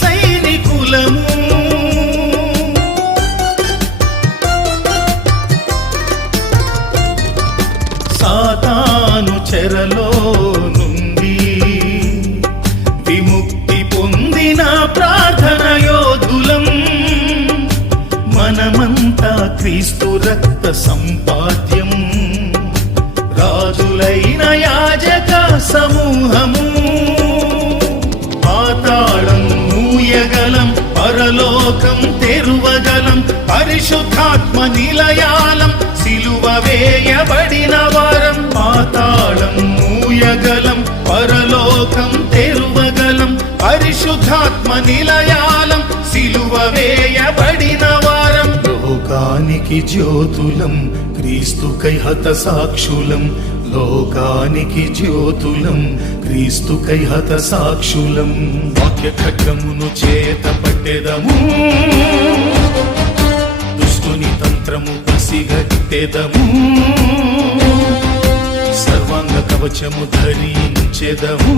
సైనికులము. సాతాను చెరలో నుండి విముక్తి పొందిన ప్రార్థన యోధులం. మనమంతా క్రీస్తు రక్త సంపాద్యం. రాజులైన యాజక సమూహము. పాతాళం మూయగలం, పరలోకం తెరువగలం. పరిశుద్ధాత్మ నిలయాలం, సిలువ వేయబడిన వారం. పాతాళం మూయగలం, పరలోకం తెరువగలం. పరిశుద్ధాత్మ నిలయాలం, సిలువ వేయబడిన వారం. లోకానికి జ్యోతులం, క్రీస్తుకై హత సాక్షులం. లోకానికి జ్యోతులం, క్రీస్తుకై హత సాక్షులం. వాక్య ఖడ్గమును చేత పట్టెదము, దుష్టుని తంత్రము పసిగట్టెదము. సర్వాంగ కవచము ధరించెదము,